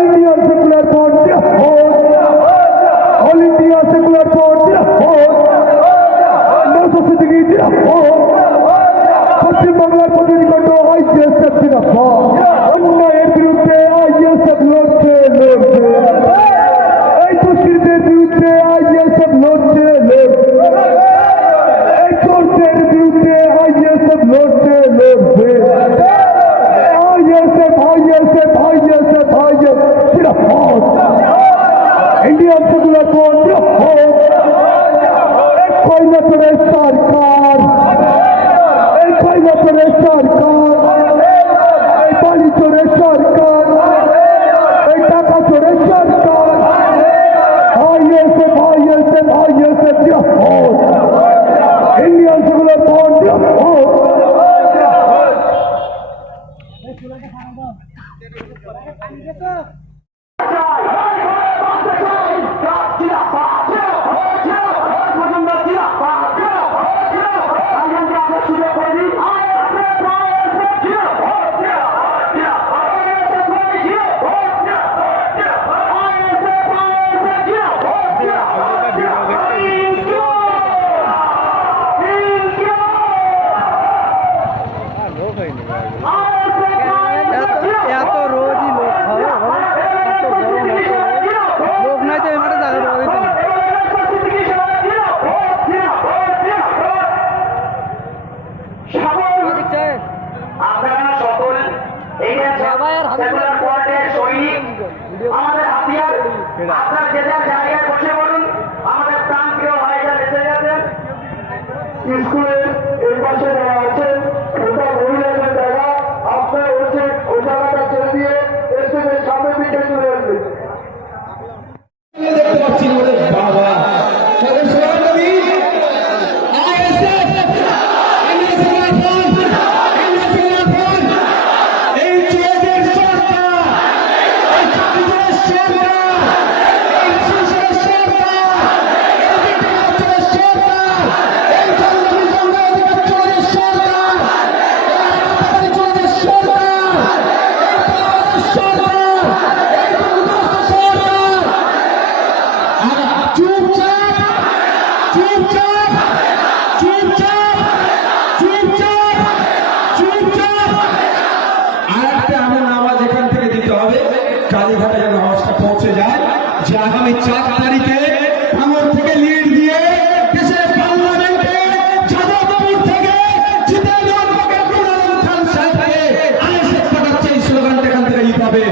Indian Secular Party, All India Secular Party, National Siddiqui, পশ্চিম বাংলার প্রতিনিধিগণ ISF জিন্দাবাদ। অন্যায়ের বিরুদ্ধে আইএসএফ লড়ছে লড়ছে, এই দুষ্কৃতের বিরুদ্ধে আইএসএফ লড়ছে লড়ছে, এই চোরদের বিরুদ্ধে আইএসএফ লড়ছে লড়ছে। আইএসএফ আইএসএফ আইএসএফ আইএসএফ জিন্দাবাদ। ইন্ডিয়ান সেকুলার ফ্রন্ট জিন্দাবাদ। এই কয়লাপুরের সরকার, এই কয়লাপুরের সরকার, এই বালি চোরের সরকার, এই টাকা চোরের সরকার, আইএসএফ আইএসএফ আইএসএফ জিন্দাবাদ। ইন্ডিয়ান সেকুলার ফ্রন্ট জিন্দাবাদ। এত রোজই লোক হয়, এত গরম, লোক নাই তো এখানে জায়গা দেওয়া দিত না। আপনারা সকল আমাদের হাতিয়ার, আপনার যে যার জায়গায় বসে বলুন। আমাদের প্রাণ প্রিয় ভাইরা এসে গেছেন। স্কুলের এর পাশে দেওয়া আছে, ওটা মহিলাদের জায়গা। আপনার হচ্ছে ওই জায়গাটা ছেড়ে দিয়ে এসে সামনের দিকে চলে আসবে। দেখতে পাচ্ছি বাবা কালীঘাটে যেন আওয়াজটা পৌঁছে যায় যে আগামী 4 তারিখে ভাঙড় থেকে লিড দিয়ে দেশের পার্লামেন্টে যাদবপুর থেকে জিতেন্দ্র খান সাহেবকে আইএসএফ পাঠাচ্ছে, এই স্লোগানটা এখান থেকে দিতে হবে।